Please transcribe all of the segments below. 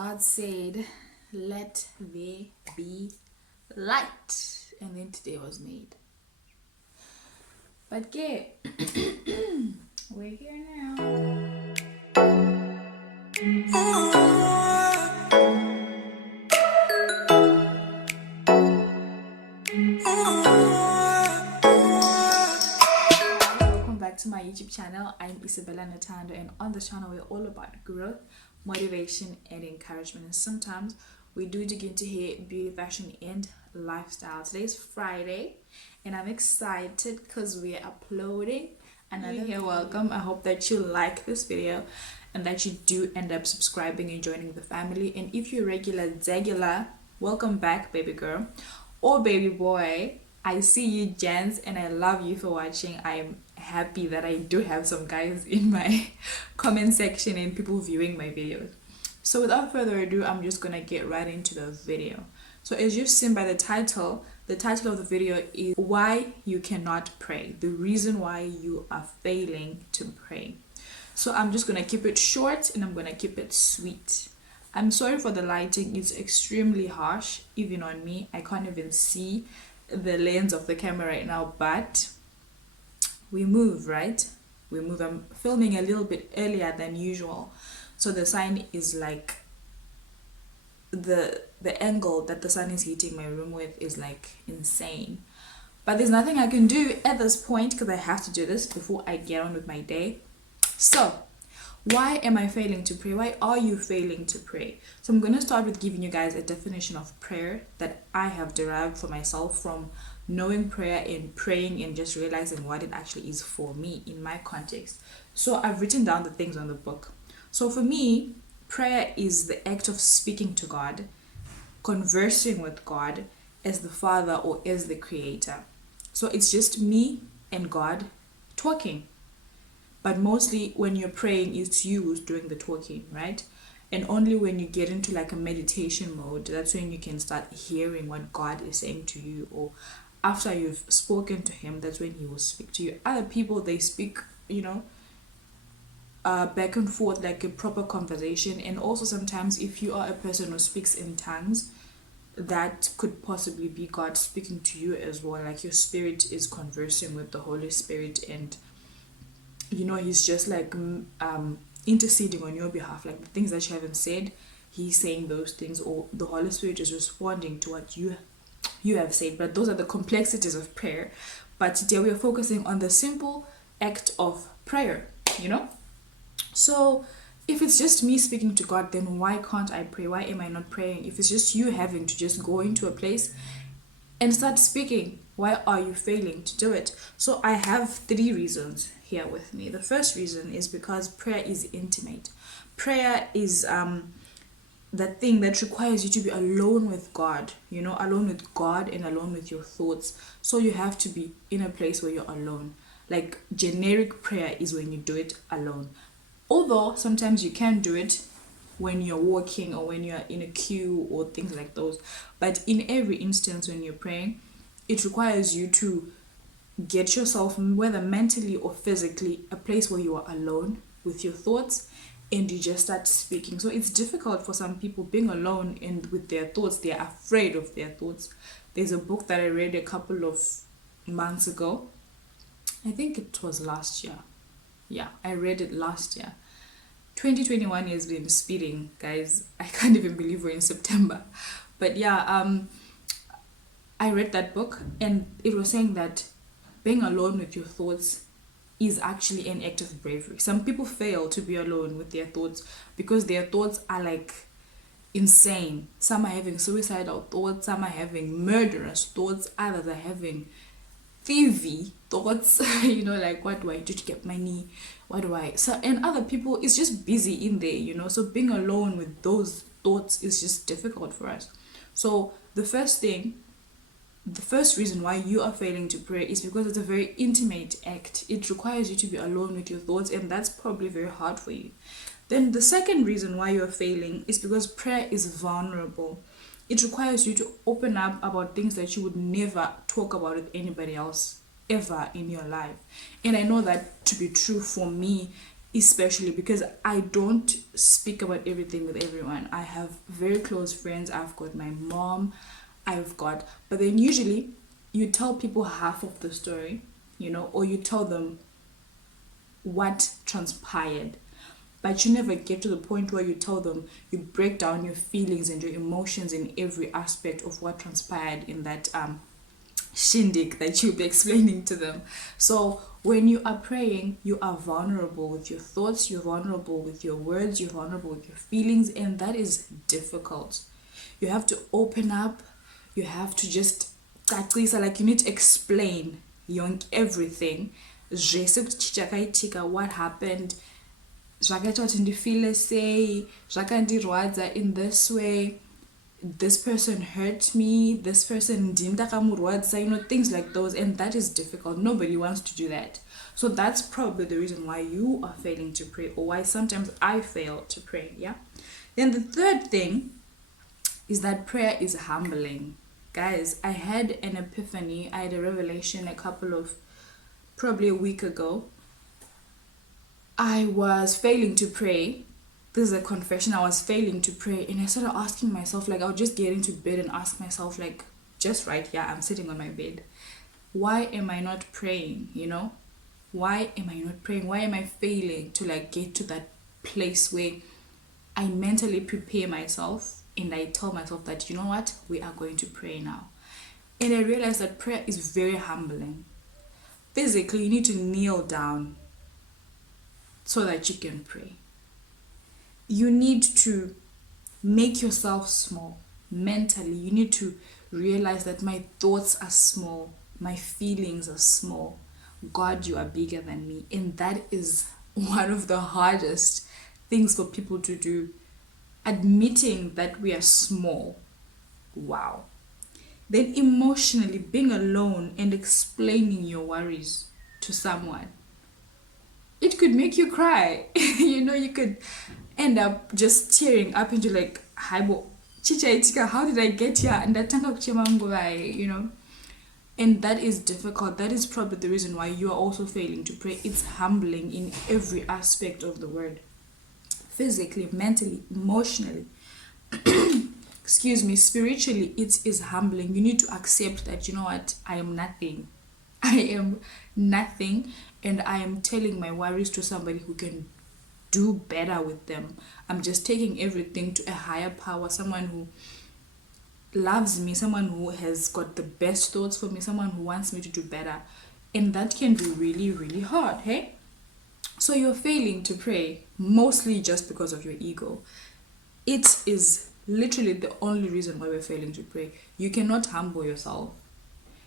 God said, let there be light. And then today was made. But yeah, we're here now. Welcome back to my YouTube channel. I'm Isabella Natando, and on this channel we're all about growth, motivation and encouragement, and sometimes we do dig into hair, beauty, fashion and lifestyle. Today's Friday and I'm excited because we're uploading another video. Welcome. I hope that you like this video and that you do end up subscribing and joining the family. And if you're regular, welcome back, baby girl or baby boy. I see you, gents, and I love you for watching. I'm happy that I do have some guys in my comment section and people viewing my videos. So without further ado, I'm just gonna get right into the video. So as you've seen by the title of the video is why you cannot pray, the reason why you are failing to pray. So I'm just gonna keep it short and I'm gonna keep it sweet. I'm sorry for the lighting, it's extremely harsh even on me. I can't even see the lens of the camera right now, but we move, right? We move. I'm filming a little bit earlier than usual, so the sun is like the angle that the sun is hitting my room with is like insane, but there's nothing I can do at this point because I have to do this before I get on with my day. So why am I failing to pray? Why are you failing to pray? So I'm going to start with giving you guys a definition of prayer that I have derived for myself from knowing prayer and praying and just realizing what it actually is for me in my context. So I've written down the things on the book. So for me, prayer is the act of speaking to God, conversing with God as the Father or as the Creator. So it's just me and God talking. But mostly when you're praying, it's you who's doing the talking, right? And only when you get into like a meditation mode, that's when you can start hearing what God is saying to you. Or after you've spoken to him, that's when he will speak to you. Other people, they speak, back and forth like a proper conversation. And also sometimes if you are a person who speaks in tongues, that could possibly be God speaking to you as well. Like your spirit is conversing with the Holy Spirit, and he's just like interceding on your behalf, like the things that you haven't said, he's saying those things, or the Holy Spirit is responding to what you have said. But those are the complexities of prayer. But today we are focusing on the simple act of prayer. So if it's just me speaking to God, then why can't I pray? Why am I not praying? If it's just you having to just go into a place and start speaking, why are you failing to do it? So I have 3 reasons here with me. The first reason is because prayer is intimate. Prayer is that thing that requires you to be alone with God, alone with God and alone with your thoughts. So you have to be in a place where you're alone. Like generic prayer is when you do it alone. Although sometimes you can do it when you're walking or when you're in a queue or things like those. But in every instance when you're praying, it requires you to get yourself, whether mentally or physically, a place where you are alone with your thoughts and you just start speaking. So it's difficult for some people being alone and with their thoughts. They're afraid of their thoughts. There's a book that I read a couple of months ago. I think it was last year. Yeah, I read it last year. 2021 has been speeding, guys. I can't even believe we're in September. But yeah, I read that book and it was saying that being alone with your thoughts is actually an act of bravery. Some people fail to be alone with their thoughts because their thoughts are like insane. Some are having suicidal thoughts, some are having murderous thoughts, others are having thievy thoughts, like what do I do to get money? And other people, it's just busy in there, so being alone with those thoughts is just difficult for us. So the first reason why you are failing to pray is because it's a very intimate act. It requires you to be alone with your thoughts, and that's probably very hard for you. Then the second reason why you're failing is because prayer is vulnerable. It requires you to open up about things that you would never talk about with anybody else ever in your life. And I know that to be true for me especially because I don't speak about everything with everyone. I have very close friends. I've got my mom, but then usually you tell people half of the story, or you tell them what transpired. But you never get to the point where you tell them, you break down your feelings and your emotions in every aspect of what transpired in that shindig that you'll be explaining to them. So when you are praying, you are vulnerable with your thoughts, you're vulnerable with your words, you're vulnerable with your feelings, and that is difficult. You have to open up, you have to just like you need to explain everything. What happened, zvakaita kuti ndifile sei, zvakandirwadza in this way, this person hurt me, this person ndakamurwadza, things like those, and that is difficult. Nobody wants to do that. So that's probably the reason why you are failing to pray, or why sometimes I fail to pray. Yeah. Then the third thing is that prayer is humbling. Guys, I had an epiphany, I had a revelation probably a week ago. I was failing to pray. This is a confession. I was failing to pray, and I started asking myself, I would just get into bed and ask myself, just right here, I'm sitting on my bed, why am I not praying? Why am I not praying? Why am I failing to get to that place where I mentally prepare myself and I tell myself that, you know what, we are going to pray now. And I realized that prayer is very humbling. Physically, you need to kneel down so that you can pray. You need to make yourself small. Mentally, you need to realize that my thoughts are small, my feelings are small. God, you are bigger than me. And that is one of the hardest things for people to do. Admitting that we are small. Wow. Then emotionally, being alone and explaining your worries to someone. It could make you cry. You could end up just tearing up into how did I get here? And and that is difficult. That is probably the reason why you are also failing to pray. It's humbling in every aspect of the word. Physically, mentally, emotionally, spiritually, it is humbling. You need to accept that, you know what, I am nothing. I am nothing, and I am telling my worries to somebody who can do better with them. I'm just taking everything to a higher power, someone who loves me, someone who has got the best thoughts for me, someone who wants me to do better. And that can be really, really hard, hey? So you're failing to pray mostly just because of your ego. It is literally the only reason why we're failing to pray. You cannot humble yourself.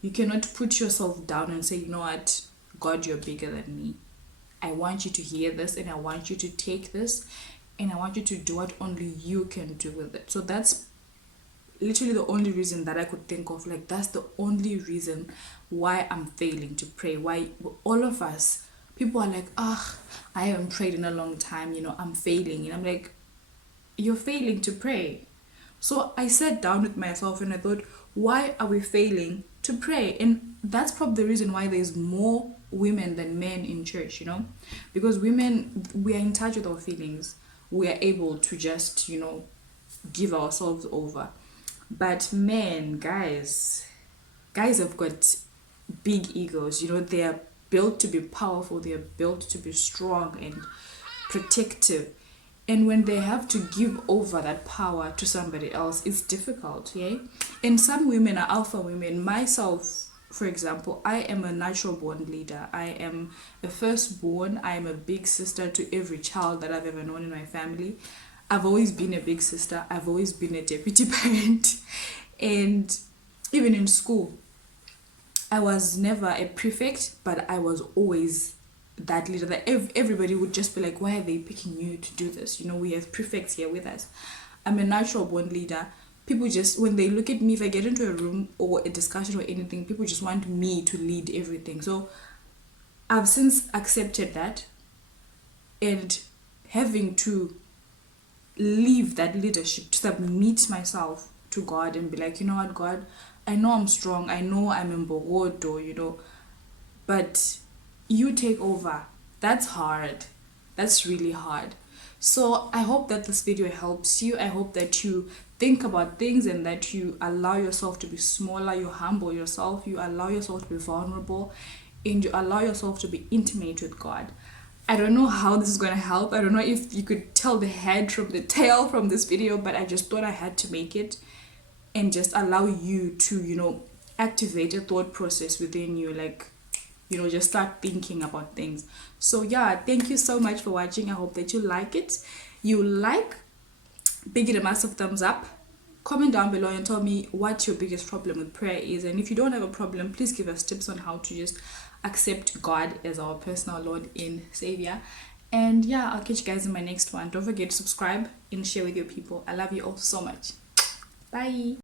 You cannot put yourself down and say, you know what, God, you're bigger than me. I want you to hear this, and I want you to take this, and I want you to do what only you can do with it. So that's literally the only reason that I could think of. That's the only reason why I'm failing to pray. Why all of us, people are like, I haven't prayed in a long time, I'm failing. And I'm like, you're failing to pray. So I sat down with myself and I thought, why are we failing to pray? And that's probably the reason why there's more women than men in church, because women, we are in touch with our feelings. We are able to just, give ourselves over. But men, guys have got big egos. They are built to be powerful. They are built to be strong and protective. And when they have to give over that power to somebody else, it's difficult, yeah? And some women are alpha women. Myself, for example, I am a natural born leader. I am a firstborn. I am a big sister to every child that I've ever known in my family. I've always been a big sister. I've always been a deputy parent. And even in school, I was never a prefect, but I was always that leader that everybody would just be like, why are they picking you to do this? We have prefects here with us. I'm a natural born leader. People just, when they look at me, if I get into a room or a discussion or anything, people just want me to lead everything. So I've since accepted that, and having to leave that leadership, to submit myself to God and be like, you know what, God, I know I'm strong, I know I'm in Bogodo, but you take over. That's hard. That's really hard. So I hope that this video helps you. I hope that you think about things and that you allow yourself to be smaller, you humble yourself, you allow yourself to be vulnerable, and you allow yourself to be intimate with God. I don't know how this is going to help. I don't know if you could tell the head from the tail from this video, but I just thought I had to make it and just allow you to, activate a thought process within you, like, just start thinking about things. So yeah, thank you so much for watching. I hope that you like it. Big it a massive thumbs up. Comment down below and tell me what your biggest problem with prayer is, and if you don't have a problem, please give us tips on how to just accept God as our personal Lord and Savior. And yeah, I'll catch you guys in my next one. Don't forget to subscribe and share with your people. I love you all so much. Bye.